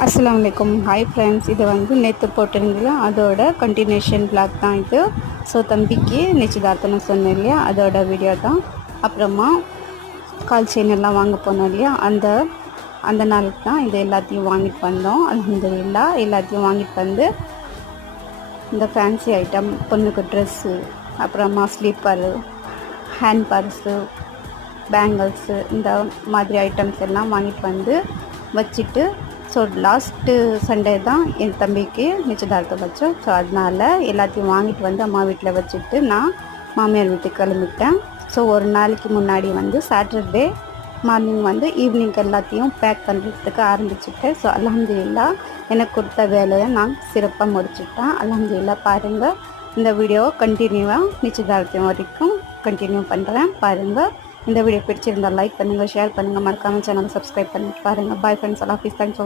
அஸ்ஸலாமு அலைக்கும். Hi friends, இது வந்து நேற்று போட்டிருந்தீங்களா அதோட கண்டினியூஷன் vlog தான் இது. ஸோ தம்பிக்கு நிச்சயதார்த்தம்னு சொன்னேன் இல்லையா, அதோட வீடியோ தான். அப்புறமா கால் செயின் எல்லாம் வாங்க போனோம் இல்லையா, அந்த நாளுக்கு தான் இது எல்லாத்தையும் வாங்கிட்டு வந்தோம். அல்ஹம்துலில்லாஹ் எல்லாத்தையும் வாங்கிட்டு வந்து இந்த ஃபேன்சி ஐட்டம், பொண்ணுக்கு ட்ரெஸ்ஸு, அப்புறமா ஸ்லீப்பரு, ஹேண்ட் பர்ஸு, பேங்கிள்ஸு, இந்த மாதிரி ஐட்டம்ஸ் எல்லாம் வாங்கிட்டு வந்து வச்சுட்டு, ஸோ லாஸ்ட்டு சண்டே தான் என் தம்பிக்கு நிச்சயதார்த்தம் வச்சோம். ஸோ அதனால் எல்லாத்தையும் வாங்கிட்டு வந்து அம்மா வீட்டில் வச்சுட்டு நான் மாமியார் வீட்டுக்கு கிளம்பிட்டேன். ஸோ ஒரு நாளைக்கு முன்னாடி வந்து சாட்டர்டே மார்னிங் வந்து ஈவினிங் எல்லாத்தையும் பேக் பண்ணுறதுக்கு ஆரம்பிச்சுட்டேன். ஸோ அல்ஹம்துலில்லாஹ் எனக்கு கொடுத்த வேலையை நான் சிறப்பாக முடிச்சுட்டேன். அல்ஹம்துலில்லாஹ் பாருங்கள், இந்த வீடியோவை கண்டினியூவாக நிச்சயதார்த்தம் வரைக்கும் கண்டினியூ பண்ணுறேன். பாருங்கள், இந்த வீடியோ பிடிச்சிருந்தால் லைக் பண்ணுங்கள், ஷேர் பண்ணுங்கள், மறக்காமல் சேனலை சப்ஸ்கிரைப் பண்ணிட்டு பாருங்கள். Bye friends, Allah Hafiz. Thanks for